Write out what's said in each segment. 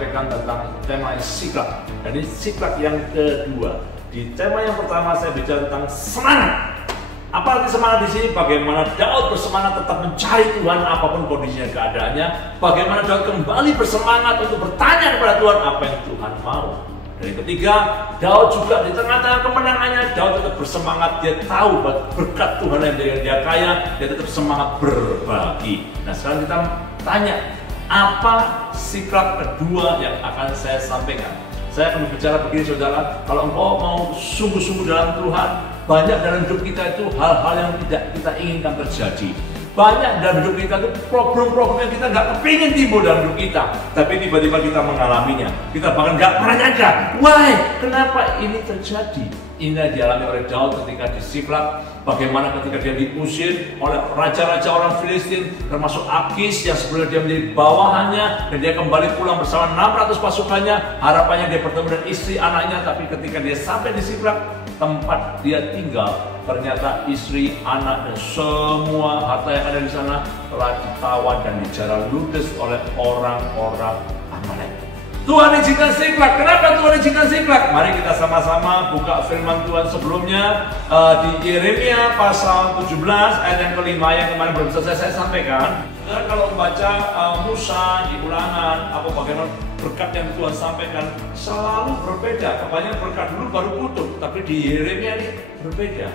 menyampaikan tentang tema Siklag. Dan ini Siklag yang kedua. Di tema yang pertama saya bicara tentang semangat. Apa arti semangat di sini? Bagaimana Daud bersemangat tetap mencari Tuhan apapun kondisinya keadaannya. Bagaimana Daud kembali bersemangat untuk bertanya kepada Tuhan apa yang Tuhan mau. Dan yang ketiga, Daud juga di tengah-tengah kemenangannya, Daud tetap bersemangat. Dia tahu berkat Tuhan yang dia kaya, dia tetap semangat berbagi. Nah sekarang kita tanya, apa sikap kedua yang akan saya sampaikan? Saya akan berbicara begini saudara, kalau engkau mau sungguh-sungguh dalam Tuhan, banyak dalam hidup kita itu hal-hal yang tidak kita inginkan terjadi. Banyak dalam hidup kita itu problem-problem yang kita nggak kepingin timbul dalam hidup kita, tapi tiba-tiba kita mengalaminya. Kita bahkan nggak pernah nyadar, why? Kenapa ini terjadi? Ini dialami oleh Daud ketika di Siklag. Bagaimana ketika dia diusir oleh raja-raja orang Filistin, termasuk Akis yang sebelumnya dia menjadi bawahannya, dan dia kembali pulang bersama 600 pasukannya. Harapannya dia bertemu dengan istri anaknya, tapi ketika dia sampai di Siklag, tempat dia tinggal, ternyata istri, anak, dan semua harta yang ada di sana telah ditawan dan dijarah ludes oleh orang-orang Amalek. Tuhan izinkan Siklag. Kenapa Tuhan izinkan Siklag? Mari kita sama-sama buka firman Tuhan sebelumnya di Yeremia pasal 17 ayat yang kelima yang kemarin belum selesai saya sampaikan. Dan kalau membaca Musa di Ulangan, apa bagaimana berkat yang Tuhan sampaikan selalu berbeda. Kebanyakan berkat dulu baru kutub, tapi di Yeremia ini berbeda.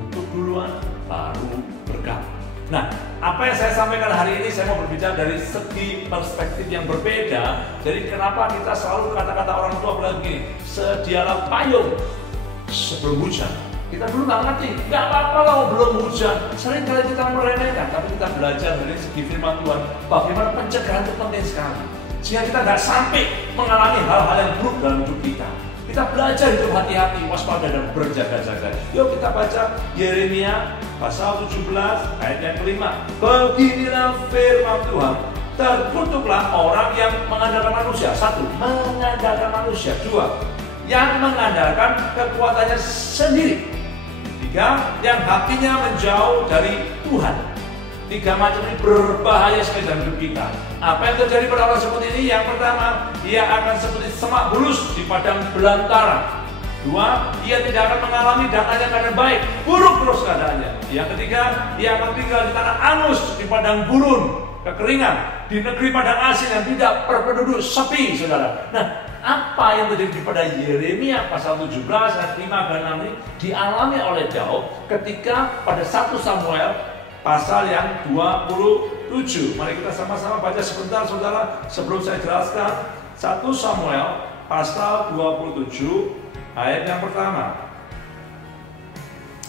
Kutub duluan, baru berkat. Nah, apa yang saya sampaikan hari ini, saya mau berbicara dari segi perspektif yang berbeda. Jadi kenapa kita selalu kata-kata orang tua bilang gini, sedialah payung sebelum hujan. Kita dulu nggak ngerti, nggak apa-apa lah belum hujan. Sering kali kita meremehkan, tapi kita belajar dari segi firman Tuhan, bagaimana pencegahan itu penting sekali. Sehingga kita nggak sampai mengalami hal-hal yang buruk dalam hidup kita. Kita belajar hidup hati-hati, waspada dan berjaga-jaga. Yuk kita baca Yeremia pasal 17 ayat yang kelima. Beginilah firman Tuhan, terkutuklah orang yang mengandalkan manusia. Satu, mengandalkan manusia. Dua, yang mengandalkan kekuatannya sendiri. Tiga, yang hatinya menjauh dari Tuhan. Tiga macam ini berbahaya sekali dalam hidup kita. Apa yang terjadi pada orang seperti ini? Yang pertama, ia akan seperti semak bulus di padang belantara. Dua, ia tidak akan mengalami datanya keadaan baik, buruk terus keadaannya. Yang ketiga, ia akan tinggal di tanah angus, di padang gurun, kekeringan, di negeri padang asing yang tidak berpenduduk, sepi, saudara. Nah, apa yang terjadi pada Yeremia pasal 17 ayat 5 dan 6 ini dialami oleh Daud ketika pada 1 Samuel pasal yang 27. Mari kita sama-sama baca sebentar saudara sebelum saya jelaskan. 1 Samuel pasal 27 ayat yang pertama.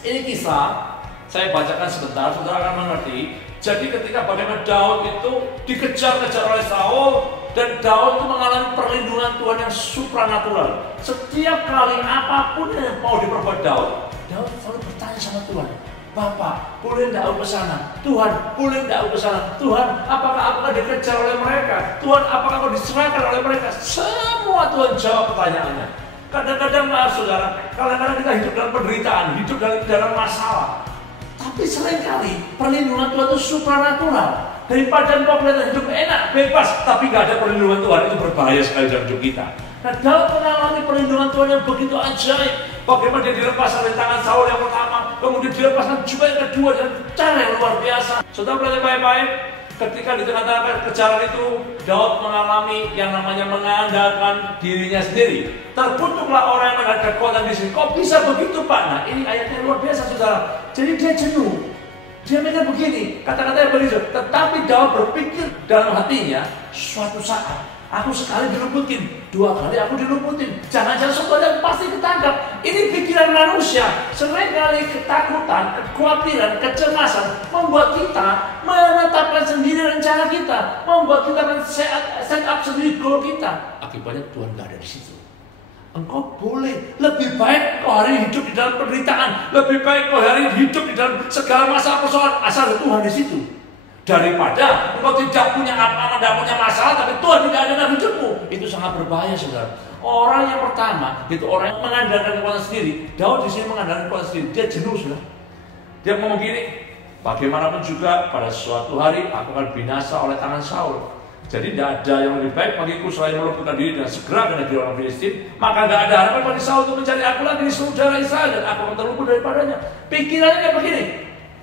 Ini kisah, saya bacakan sebentar, saudara akan mengerti. Jadi ketika bagaimana Daud itu dikejar-kejar oleh Saul, dan Daud itu mengalami perlindungan Tuhan yang supranatural. Setiap kali apapun yang mau diperbuat Daud selalu bertanya sama Tuhan, Bapak, boleh tidak aku ke sana? Tuhan, boleh tidak aku ke sana? Tuhan, apakah aku akan dikejar oleh mereka? Tuhan, apakah aku diserahkan oleh mereka? Semua Tuhan jawab pertanyaannya. Kadang-kadang maaf saudara, kadang-kadang kita hidup dalam penderitaan, hidup dalam masalah. Tapi seringkali perlindungan Tuhan itu supranatural. Daripada engkau kelihatan hidup enak, bebas, tapi nggak ada perlindungan Tuhan, itu berbahaya sekali dalam hidup kita. Nah, Daud mengalami perlindungan Tuhan yang begitu ajaib. Bagaimana dia dilepas dari tangan Saul yang pertama, kemudian dilepaskan juga yang kedua dengan cara yang luar biasa. Saudara perhatikan baik-baik, ketika di tengah-tengah kejaran itu, Daud mengalami yang namanya mengandalkan dirinya sendiri. Terkutuklah orang yang mengandalkan kekuatan di sini. Kok bisa begitu Pak? Nah, ini ayatnya luar biasa saudara. Jadi dia jenuh. Dia mikir begini, kata-katanya begitu. Tetapi Daud berpikir dalam hatinya, suatu saat aku sekali dilumputin, dua kali aku dilumputin. Jangan-jangan semuanya pasti ketangkap. Ini pikiran manusia. Seringkali ketakutan, kekhawatiran, kecemasan membuat kita menetapkan sendiri rencana kita, membuat kita set up sendiri goal kita. Akibatnya Tuhan nggak ada di situ. Engkau boleh, lebih baik kau hari hidup di dalam penderitaan, lebih baik kau hari hidup di dalam segala masalah persoalan, asal ada Tuhan di situ. Daripada engkau tidak punya apa-apa, tidak punya masalah, tapi Tuhan tidak ada dalam hidupmu. Itu sangat berbahaya, saudara. Orang yang pertama, itu orang yang mengandalkan kekuatan sendiri. Daud di sini mengandalkan kekuatan sendiri. Dia jenuh, saudara. Dia ngomong gini, bagaimanapun juga pada suatu hari aku akan binasa oleh tangan Saul. Jadi tidak ada yang lebih baik bagiku selain melumpuhkan diri dan segera ke negeri orang Filistin. Maka tidak ada harapan bagi Saul untuk mencari aku lagi di saudara Israel, dan aku akan terluput daripadanya. Pikirannya kayak begini.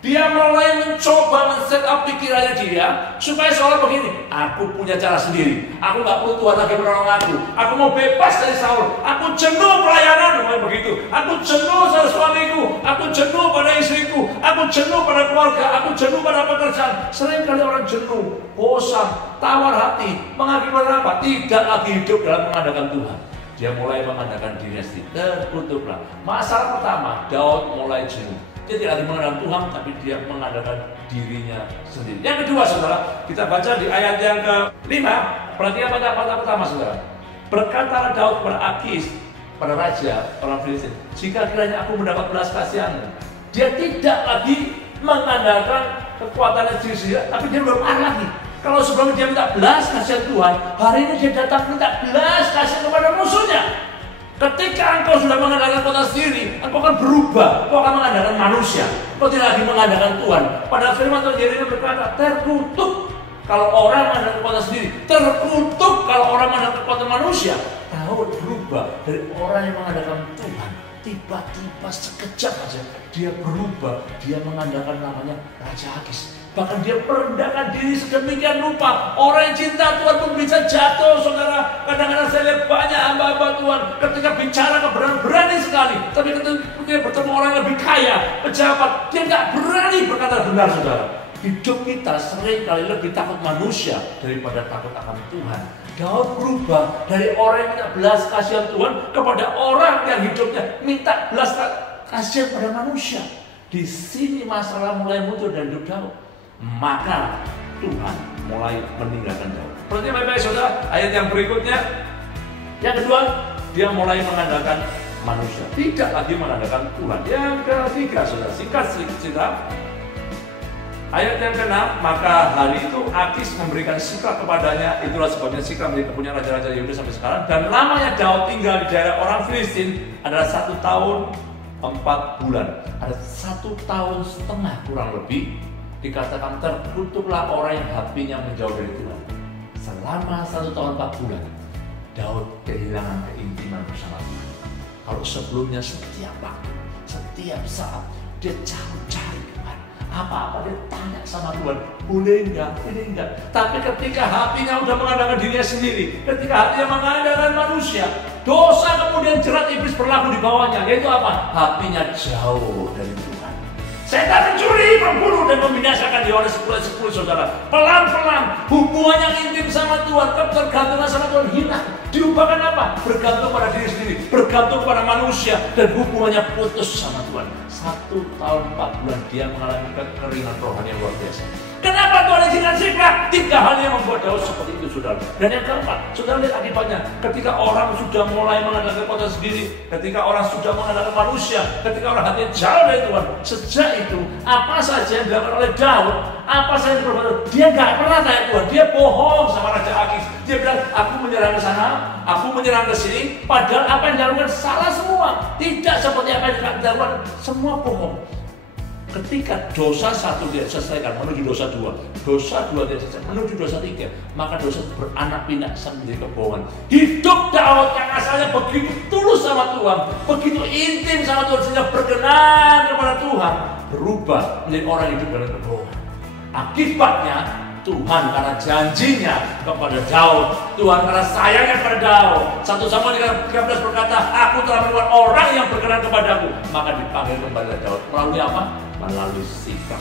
Dia mulai mencoba men-set up pikirannya dia supaya seolah begini, aku punya cara sendiri, aku gak perlu Tuhan lagi menolong aku mau bebas dari Saul, aku jenuh pelayanan, mulai begitu, aku jenuh sama suamiku, aku jenuh pada istriku, aku jenuh pada keluarga, aku jenuh pada pekerjaan. Seringkali orang jenuh, bosan, tawar hati, mengakibatkan apa? Tidak lagi hidup dalam mengandalkan Tuhan. Dia mulai mengandalkan dirinya sendiri, terkutuplah. Masalah pertama, Daud mulai jenuh. Dia tidak lagi mengandalkan Tuhan, tapi dia mengandalkan dirinya sendiri. Yang kedua, saudara, kita baca di ayat yang ke-5. Perhatikan pada pertama, saudara. Berkatalah Daud kepada Akis, pada raja orang Filistin, jika kiranya aku mendapat belas kasihanmu. Dia tidak lagi mengandalkan kekuatannya sendiri, tapi dia berdoa lagi. Kalau sebelumnya dia minta belas kasihan Tuhan, hari ini dia datang minta belas kasihan kepada musuhnya. Ketika engkau sudah mengandalkan kota sendiri, engkau akan berubah. Engkau akan mengandalkan manusia. Engkau tidak lagi mengandalkan Tuhan. Pada firman Tuhan Yeremia berkata, terkutuk kalau orang mengandalkan kota sendiri, terkutuk kalau orang mengandalkan kota manusia. Daud berubah dari orang yang mengandalkan Tuhan. Tiba-tiba sekejap aja dia berubah. Dia mengandalkan namanya Raja Akis. Bahkan dia merendahkan diri sedemikian rupa. Orang yang cinta Tuhan pun bisa jatuh, saudara. Kadang-kadang saya lihat banyak hamba-hamba Tuhan ketika bicara kebenaran berani sekali. Tapi ketika bertemu orang yang lebih kaya, pejabat, dia nggak berani berkata benar, saudara. Hidup kita sering kali lebih takut manusia daripada takut akan Tuhan. Daud berubah dari orang yang minta belas kasihan Tuhan kepada orang yang hidupnya minta belas kasihan pada manusia. Di sini masalah mulai muncul dari hidup Daud. Maka Tuhan mulai meninggalkan Daud. Perhatikan baik-baik, saudara, ayat yang berikutnya. Yang kedua, dia mulai mengandalkan manusia, tidak lagi mengandalkan Tuhan. Yang ketiga, saudara, singkat cerita. Ayat yang ke-6, maka hari itu Akis memberikan Siklag kepadanya. Itulah sebabnya Siklag menjadi kepunyaan raja-raja Yehuda sampai sekarang. Dan lamanya Daud tinggal di daerah orang Filistin adalah 1 tahun 4 bulan. Ada 1 tahun setengah kurang lebih. Dikatakan terkutuklah orang yang hatinya menjauh dari Tuhan. Selama 1 tahun 4 bulan, Daud kehilangan keintiman bersama Tuhan. Kalau sebelumnya setiap waktu, setiap saat, dia cari Tuhan. Apa-apa dia tanya sama Tuhan, boleh enggak, ini enggak. Tapi ketika hatinya udah mengandalkan dirinya sendiri, ketika hatinya mengandalkan manusia, dosa kemudian jerat iblis berlaku di bawahnya. Yaitu apa? Hatinya jauh dari Tuhan. Setan mencuri, membunuh, dan membinasakan. Yohanes 10:10, saudara. Pelan-pelan hubungan yang intim sama Tuhan, ketergantungan sama Tuhan hilang. Diubahkan apa? Bergantung pada diri sendiri, bergantung pada manusia, dan hubungannya putus sama Tuhan. 1 tahun 4 bulan dia mengalami kekeringan rohani yang luar biasa. Kenapa Tuhan izinkan Siklag? 3 hal yang membuat Daud seperti itu, saudara. Dan yang keempat, saudara lihat akibatnya. Ketika orang sudah mulai mengandalkan kota sendiri, ketika orang sudah mengandalkan manusia, ketika orang hatinya jauh dari Tuhan, sejak itu apa saja yang dilakukan oleh Daud, apa saja yang diperbuat, dia nggak pernah tanya Tuhan. Dia bohong sama Raja Akis. Dia bilang, aku menyerang ke sana, aku menyerang ke sini, padahal apa yang dilakukan salah semua. Tidak seperti apa yang dilakukan, semua bohong. Ketika dosa 1 dia selesaikan menuju dosa 2, dosa 2 dia selesaikan menuju dosa 3, maka dosa beranak pinak sampai menjadi kebohongan. Hidup Daud yang asalnya begitu tulus sama Tuhan, begitu intim sama Tuhan, sehingga berkenan kepada Tuhan, berubah menjadi orang hidup dalam kebohongan. Akibatnya Tuhan karena janjinya kepada Daud, Tuhan karena sayangnya kepada Daud. 1 Samuel 13 berkata, aku telah membuat orang yang berkenan kepadaku. Maka dipanggil kembali Daud. Melalui apa? Melalui Siklag.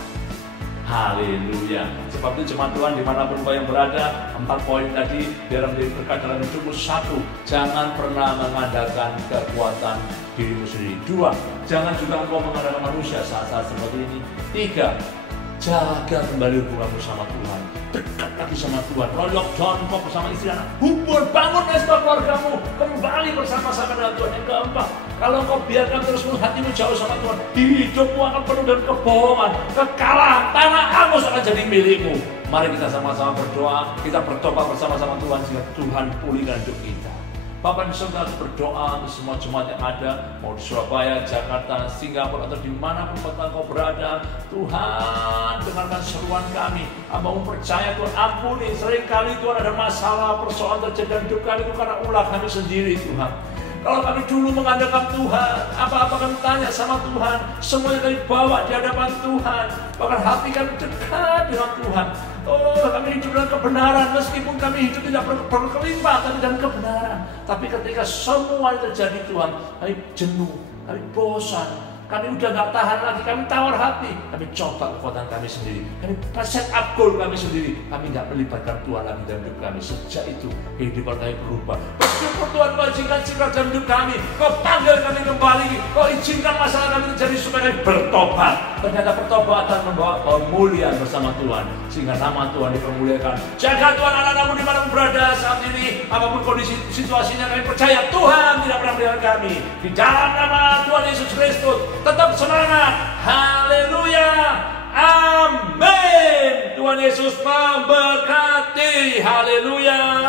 Haleluya. Sebab itu jemaat Tuhan dimanapun kau yang berada, 4 poin tadi biar menjadi berkat dalam hidupmu. 1, jangan pernah mengandalkan kekuatan dirimu sendiri. 2, jangan juga engkau mengandalkan manusia saat-saat seperti ini. 3, jaga kembali hubunganmu sama Tuhan. Dekat lagi sama Tuhan. Melalui lockdown kau bersama istri anak, hubungan, bangun mesbah keluargamu, kembali bersama-sama dengan Tuhan. Yang keempat, kalau kau biarkan terus-menerus hatimu jauh sama Tuhan, hidupmu akan penuh dengan kebohongan, kekalahan, tanah angus akan jadi milikmu. Mari kita sama-sama berdoa, kita bertobat bersama-sama Tuhan, sehingga Tuhan pulihkan hidup kita. Bapak di surga berdoa untuk semua jemaat yang ada, mau di Surabaya, Jakarta, Singapura, atau dimanapun Engkau berada. Tuhan, dengarkan seruan kami. Hamba percaya Tuhan, ampuni. Seringkali Tuhan ada masalah, persoalan terjadi dalam hidup kami itu karena ulah kami sendiri Tuhan. Kalau kami dulu mengandalkan Tuhan, apa-apa kami tanya sama Tuhan, semuanya kami bawa di hadapan Tuhan. Bahkan hati kami dekat dengan Tuhan. Oh, kami hidup dalam kebenaran, meskipun kami hidup tidak berkelimpah, tapi dalam kebenaran. Tapi ketika semua terjadi Tuhan, kami jenuh, kami bosan, kami udah gak tahan lagi, kami tawar hati, kami coba kekuatan kami sendiri, kami set up goal kami sendiri, kami gak melibatkan Tuhan lagi dalam hidup kami. Sejak itu kehidupan kami berubah. Bersyukur Tuhan, Kau izinkan sikap dalam hidup kami, Kau panggil kami kembali, Kau izinkan masalah kami terjadi supaya kami bertobat. Ternyata pertobatan membawa kemuliaan bersama Tuhan, sehingga nama Tuhan dipermuliakan. Jaga Tuhan anak-anakmu dimanapun berada saat ini, apapun kondisi situasinya, kami percaya Tuhan tidak pernah meninggalkan kami. Di dalam nama Tuhan Yesus Kristus, tetap semangat. Haleluya. Amin. Tuhan Yesus memberkati. Haleluya.